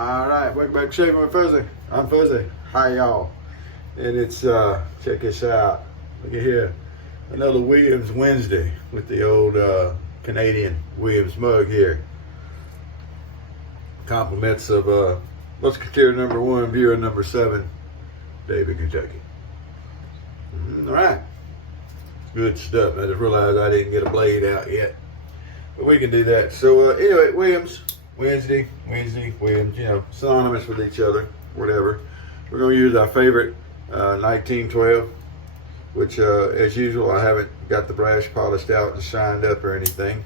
Alright, welcome back to Shaving with Fuzzy. I'm Fuzzy. Hi y'all. And it's check this out. Look at here. Another Williams Wednesday with the old Canadian Williams mug here. Compliments of Musketeer number 1, viewer number 7, David, Kentucky. Alright. Good stuff. I just realized I didn't get a blade out yet. But we can do that. So anyway, Williams. Wednesday, Williams, you know, synonymous with each other, whatever. We're going to use our favorite 1912, which as usual, I haven't got the brass polished out and shined up or anything.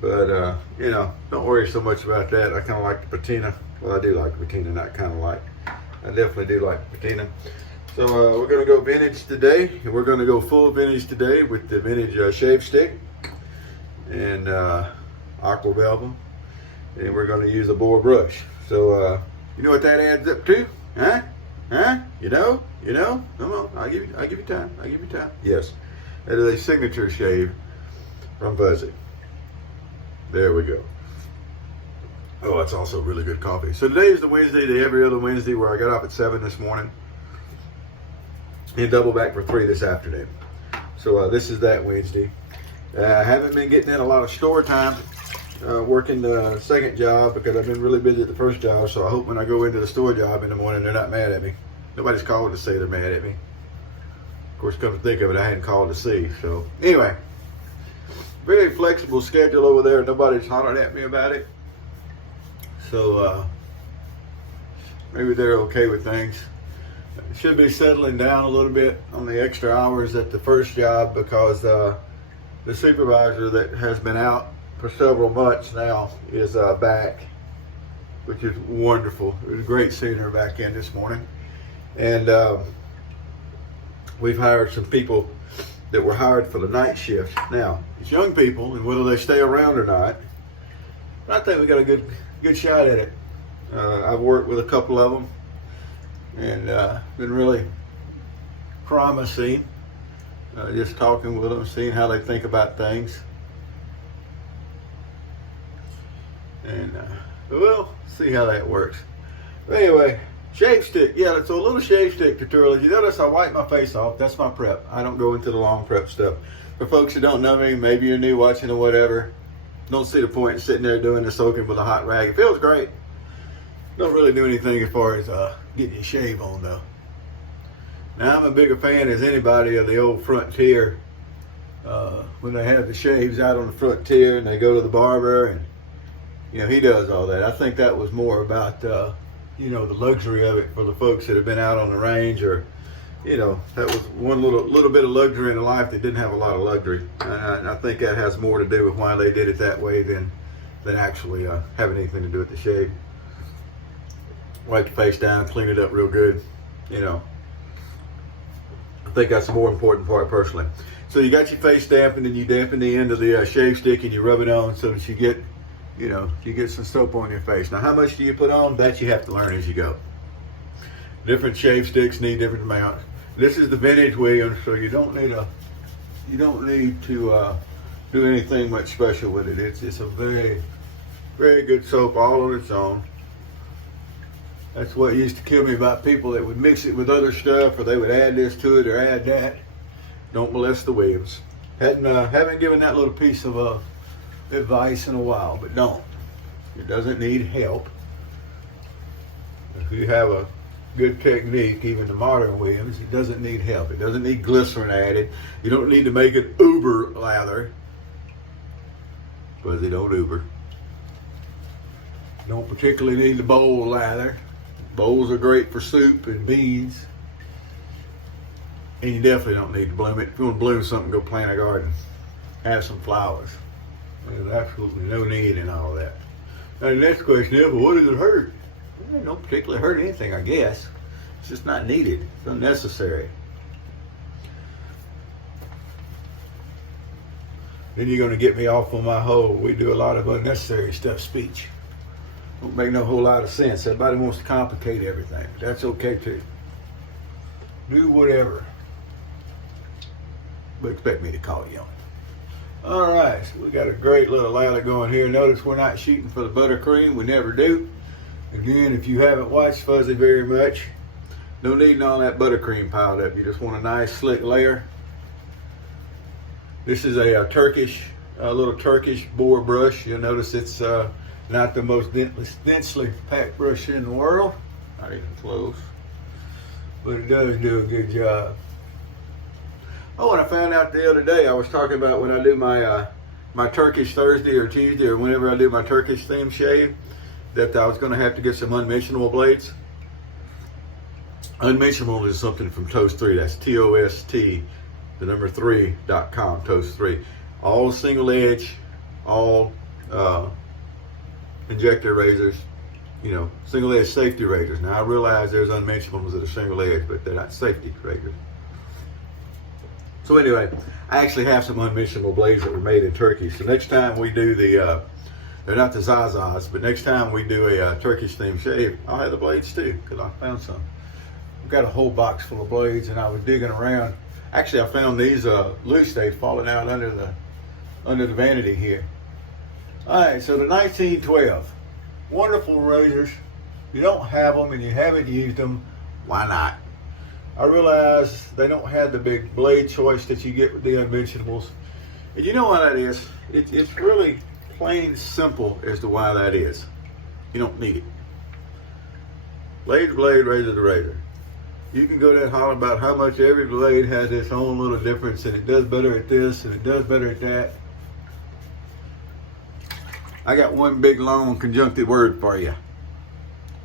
But, you know, don't worry so much about that. I kind of like the patina. Well, I do like the patina, not kind of like. I definitely do like the patina. So we're going to go vintage today. And we're going to go full vintage today with the vintage shave stick and aqua velvet. And we're going to use a boar brush. So, you know what that adds up to? Huh? You know? Come on, I'll give you time. Yes, that is a signature shave from Fuzzy. There we go. Oh, that's also really good coffee. So today is the Wednesday, the every other Wednesday, where I got off at 7 this morning and double back for 3 this afternoon. So this is that Wednesday. I haven't been getting in a lot of store time. Working the second job because I've been really busy at the first job, so I hope when I go into the store job in the morning they're not mad at me. Nobody's called to say they're mad at me. Of course, come to think of it, I hadn't called to see. So anyway, very flexible schedule over there. Nobody's hollering at me about it, so maybe they're okay with things. Should be settling down a little bit on the extra hours at the first job because the supervisor that has been out for several months now is back, which is wonderful. It was great seeing her back in this morning. And we've hired some people that were hired for the night shift. Now, it's young people, and whether they stay around or not, I think we got a good shot at it. I've worked with a couple of them, and been really promising. Just talking with them, seeing how they think about things. And we'll see how that works. But anyway, shave stick. Yeah, so a little shave stick tutorial. You notice I wipe my face off. That's my prep. I don't go into the long prep stuff. For folks who don't know me, maybe you're new watching or whatever, don't see the point in sitting there doing the soaking with a hot rag. It feels great. Don't really do anything as far as getting your shave on though. Now I'm a bigger fan as anybody of the old Frontier. When they have the shaves out on the Frontier and they go to the barber and you know, he does all that. I think that was more about, you know, the luxury of it for the folks that have been out on the range, or, you know, that was one little bit of luxury in a life that didn't have a lot of luxury. And I think that has more to do with why they did it that way than actually having anything to do with the shave. Wipe the face down, clean it up real good, you know. I think that's the more important part personally. So you got your face dampened and you dampen the end of the shave stick and you rub it on so that you get, you know, you get some soap on your face. Now, how much do you put on? That you have to learn as you go. Different shave sticks need different amounts. This is the vintage Williams, so you don't need to do anything much special with it. It's a very, very good soap all on its own. That's what used to kill me about people that would mix it with other stuff, or they would add this to it or add that. Don't molest the Williams. Haven't given that little piece of advice in a while, but don't. It doesn't need help. If you have a good technique, even the modern Williams, it doesn't need help. It doesn't need glycerin added. You don't need to make it uber lather, because they don't uber. You don't particularly need the bowl lather. Bowls are great for soup and beans. And you definitely don't need to bloom it. If you want to bloom something, go plant a garden. Have some flowers. There's absolutely no need in all that. Now the next question is, well, what does it hurt? Well, it don't particularly hurt anything, I guess. It's just not needed. It's unnecessary. Then you're going to get me off on my whole, we do a lot of unnecessary stuff speech. Don't make no whole lot of sense. Everybody wants to complicate everything. But that's okay too. Do whatever. But expect me to call you on it. All right, so we got a great little lather going here. Notice we're not shooting for the buttercream. We never do. Again, if you haven't watched Fuzzy very much, no need all that buttercream piled up. You just want a nice slick layer. This is a little Turkish boar brush. You'll notice it's not the most densely packed brush in the world. Not even close. But it does do a good job. Oh, and I found out the other day, I was talking about when I do my my Turkish Thursday or Tuesday or whenever I do my Turkish theme shave, that I was going to have to get some unmentionable blades. Unmentionable is something from Toast 3. That's TOST, the number 3.com, Toast 3. All single edge, all injector razors, you know, single edge safety razors. Now I realize there's unmentionables that are single edge, but they're not safety razors. So anyway, I actually have some unmentionable blades that were made in Turkey. So next time we do the, they're not the Zazas, but next time we do a Turkish themed shave, I'll have the blades too, because I found some. I've got a whole box full of blades, and I was digging around. Actually, I found these loose. They've fallen out under the vanity here. All right, so the 1912, wonderful razors. You don't have them and you haven't used them, why not? I realize they don't have the big blade choice that you get with the unmentionables. And you know why that is? It's really plain simple as to why that is. You don't need it. Blade to blade, razor to razor. You can go there and holler about how much every blade has its own little difference, and it does better at this and it does better at that. I got one big long conjunctive word for you.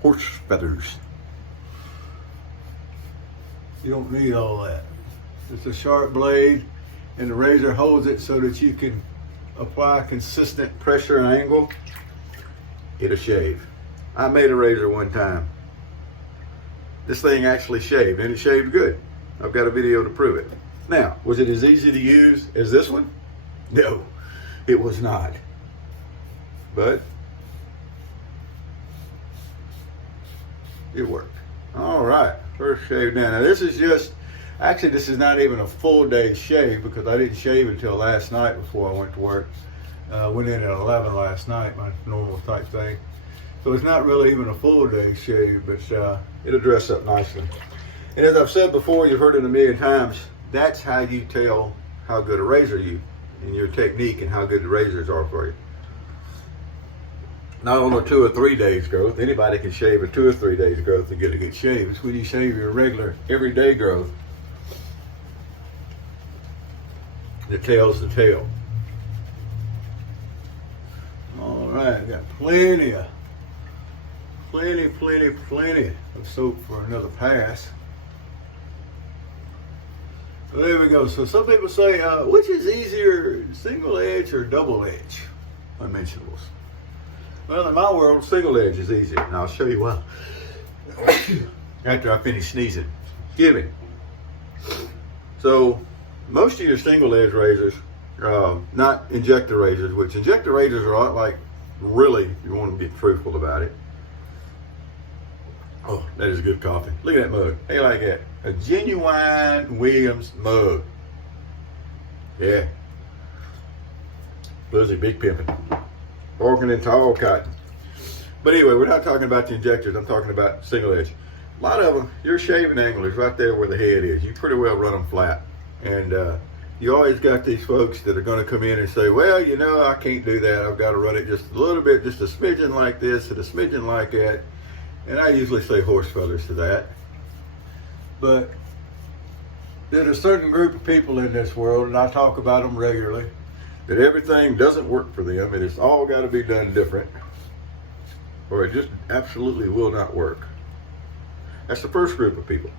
Horse feathers. You don't need all that. It's a sharp blade, and the razor holds it so that you can apply consistent pressure and angle. It'll shave. I made a razor one time. This thing actually shaved, and it shaved good. I've got a video to prove it. Now, was it as easy to use as this one? No, it was not. But it worked. All right, first shave down. Now this is just, actually this is not even a full day shave because I didn't shave until last night before I went to work. Went in at 11 last night, my normal type thing. So it's not really even a full day shave, but it'll dress up nicely. And as I've said before, you've heard it a million times, that's how you tell how good a razor you, and your technique and how good the razors are for you. Not on a 2 or 3 days growth. Anybody can shave a 2 or 3 days growth and get a good shave. It's when you shave your regular, everyday growth that tells the tale. All right, got plenty of soap for another pass. So there we go. So some people say, which is easier, single edge or double edge unmentionables? Well, in my world, single edge is easier, and I'll show you why after I finish sneezing. Give me. So, most of your single edge razors, not injector razors, which injector razors are like, really, you want to be truthful about it. Oh, that is good coffee. Look at that mug. How you like that? A genuine Williams mug. Yeah. Fuzzy big pimpin'. Barking into all cotton. But anyway, we're not talking about the injectors. I'm talking about single edge. A lot of them, your shaving angle is right there where the head is. You pretty well run them flat. And you always got these folks that are going to come in and say, well, you know, I can't do that. I've got to run it just a little bit, just a smidgen like this and a smidgen like that. And I usually say horse feathers to that. But there's a certain group of people in this world, and I talk about them regularly, that everything doesn't work for them, and it's all got to be done different, or it just absolutely will not work. That's the first group of people.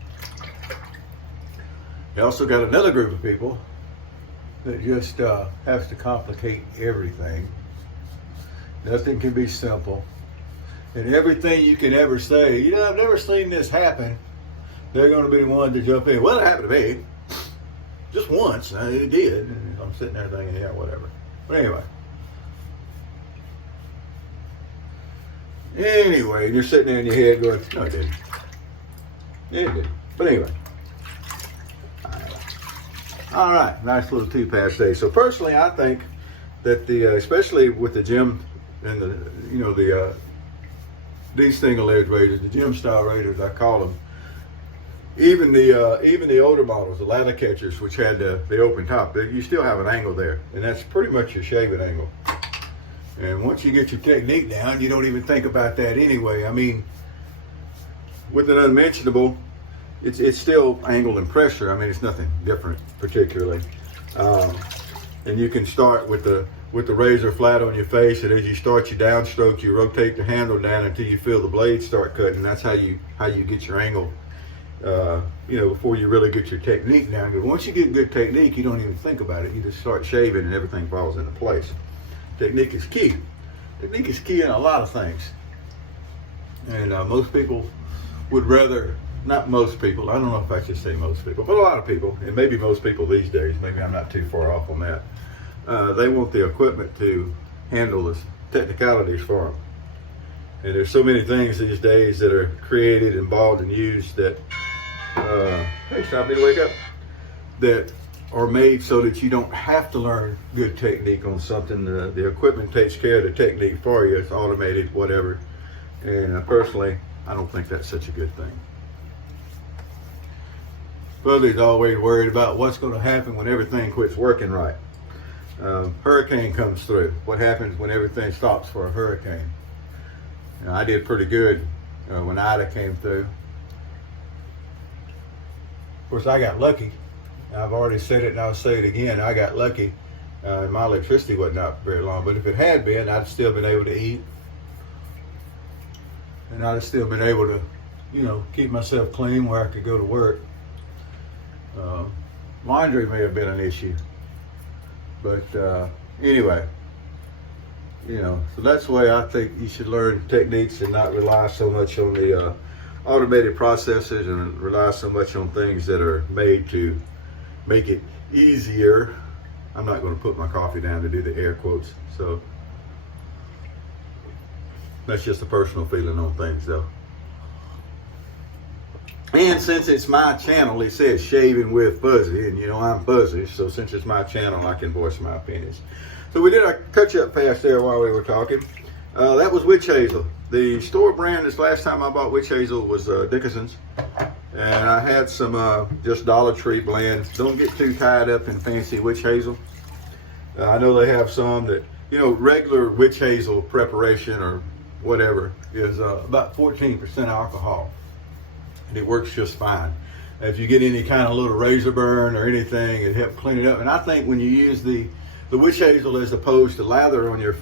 You also got another group of people that just has to complicate everything. Nothing can be simple. And everything you can ever say, you know, I've never seen this happen, they're going to be the ones to jump in. Well, it happened to me. Just once. It did. And I'm sitting there thinking, yeah, whatever. But anyway, and you're sitting there in your head going, no, it didn't. Yeah, it didn't. But anyway. All right, nice little 2-pass day. So personally, I think that the, especially with the gym and the, you know, the these single edge razors, the gym style razors, I call them. Even the older models, the ladder catchers, which had the open top, you still have an angle there, and that's pretty much your shaving angle. And once you get your technique down, you don't even think about that anyway. I mean, with an unmentionable, it's still angle and pressure. I mean, it's nothing different particularly. And you can start with the razor flat on your face, and as you start your downstroke, you rotate the handle down until you feel the blade start cutting. That's how you get your angle. Before you really get your technique down. Because once you get good technique, you don't even think about it. You just start shaving and everything falls into place. Technique is key. Technique is key in a lot of things. And most people would rather, not most people, I don't know if I should say most people, but a lot of people, and maybe most people these days, maybe I'm not too far off on that, they want the equipment to handle the technicalities for them. And there's so many things these days that are created and bought and used that, hey, stop me to wake up, that are made so that you don't have to learn good technique on something. The equipment takes care of the technique for you. It's automated, whatever. And personally, I don't think that's such a good thing. Buddy's always worried about what's going to happen when everything quits working right. Hurricane comes through. What happens when everything stops for a hurricane? I did pretty good when Ida came through. Of course, I got lucky. I've already said it and I'll say it again. I got lucky. My electricity wasn't out very long, but if it had been, I'd still been able to eat. And I'd have still been able to, keep myself clean where I could go to work. Laundry may have been an issue. But anyway, so that's the way I think you should learn techniques and not rely so much on the automated processes and rely so much on things that are made to make it easier. I'm not going to put my coffee down to do the air quotes. So that's just a personal feeling on things though. And since it's my channel, it says Shaving with Fuzzy, and I'm Fuzzy, so since it's my channel, I can voice my opinions. So we did a touch-up pass there while we were talking. That was witch hazel. The store brand this last time I bought witch hazel was Dickinson's. And I had some just Dollar Tree blends. Don't get too tied up in fancy witch hazel. I know they have some that, regular witch hazel preparation or whatever is about 14% alcohol. And it works just fine. If you get any kind of little razor burn or anything, it helps clean it up. And I think when you use the witch hazel as opposed to lather on your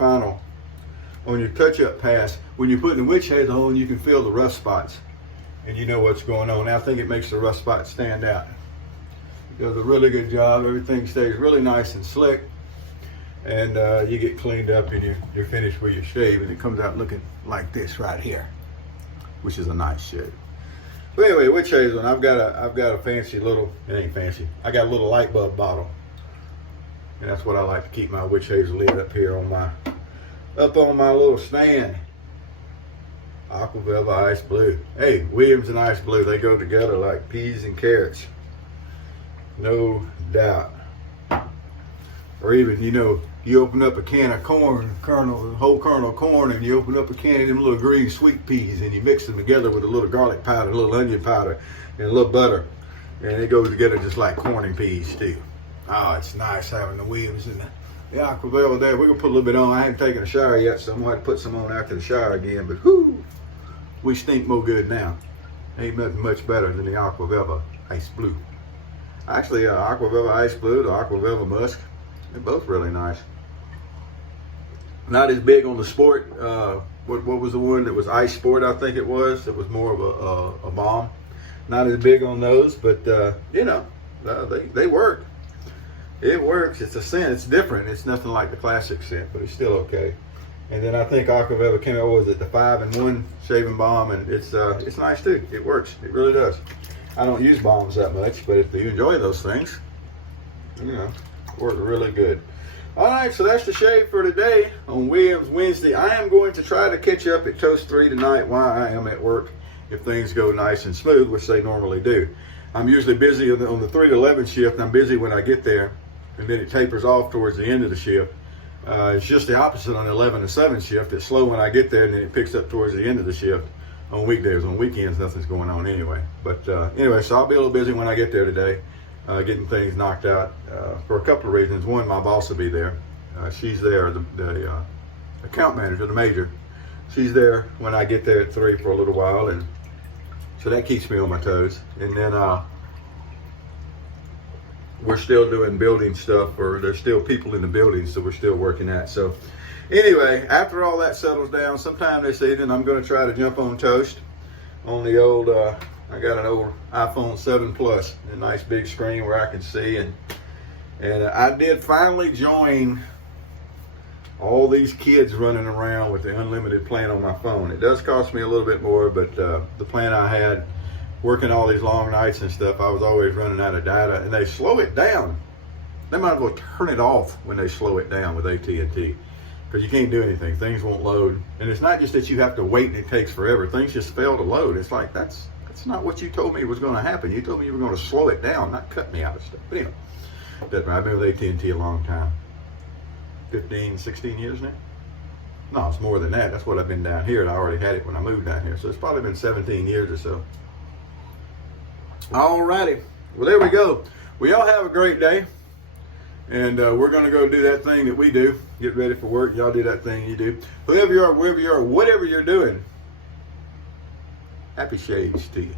touch-up pass, when you're putting the witch hazel on, you can feel the rust spots. And you know what's going on. I think it makes the rust spots stand out. It does a really good job. Everything stays really nice and slick. And you get cleaned up and you're finished with your shave. And it comes out looking like this right here, which is a nice shave. But anyway, witch hazel, and I've got a fancy little, it ain't fancy, I got a little light bulb bottle. And that's what I like to keep my witch hazel lid up here on my little stand. Aqua Velva Ice Blue. Hey, Williams and Ice Blue, they go together like peas and carrots. No doubt. Or even, you open up a can of corn, whole kernel of corn, and you open up a can of them little green sweet peas, and you mix them together with a little garlic powder, a little onion powder, and a little butter. And it goes together just like corn and peas stew. Oh, it's nice having the Williams and the Aqua Velva there. We're going to put a little bit on. I haven't taken a shower yet, so I'm going to put some on after the shower again. But whoo, we stink more good now. Ain't nothing much better than the Aqua Velva Ice Blue. Actually, Aqua Velva Ice Blue, the Aqua Velva Musk, they're both really nice. Not as big on the sport. What was the one that was Ice Sport, I think it was. It was more of a bomb. Not as big on those, but they work. It works. It's a scent. It's different. It's nothing like the classic scent, but it's still okay. And then I think Aqua Velva came out, was it the 5-in-1 shaving balm, and it's nice too. It works. It really does. I don't use balms that much, but if you enjoy those things, work really good. All right, so that's the shave for today on Williams Wednesday. I am going to try to catch up at Toast 3 tonight while I am at work, if things go nice and smooth, which they normally do. I'm usually busy on the 3 to 11 shift. I'm busy when I get there, and then it tapers off towards the end of the shift. It's just the opposite on the 11 to 7 shift. It's slow when I get there, and then it picks up towards the end of the shift on weekdays. On weekends, nothing's going on anyway. But anyway, so I'll be a little busy when I get there today, getting things knocked out for a couple of reasons. One, my boss will be there. She's there, the account manager, the major. She's there when I get there at 3 for a little while, and so that keeps me on my toes. And then we're still doing building stuff, or there's still people in the building, so we're still working that. So anyway, after all that settles down, sometime this evening, I'm going to try to jump on Toast on the old, I got an old iPhone 7 Plus, a nice big screen where I can see. And I did finally join all these kids running around with the unlimited plan on my phone. It does cost me a little bit more, but the plan I had, working all these long nights and stuff, I was always running out of data, and they slow it down. They might as well turn it off when they slow it down with AT&T, because you can't do anything. Things won't load. And it's not just that you have to wait and it takes forever. Things just fail to load. It's like, that's not what you told me was going to happen. You told me you were going to slow it down, not cut me out of stuff. But anyway, I've been with AT&T a long time. 15, 16 years now? No, it's more than that. That's what I've been down here, and I already had it when I moved down here. So it's probably been 17 years or so. All righty. Well, there we go. Well, y'all have a great day. And we're going to go do that thing that we do. Get ready for work. Y'all do that thing you do. Whoever you are, wherever you are, whatever you're doing, happy shades to you.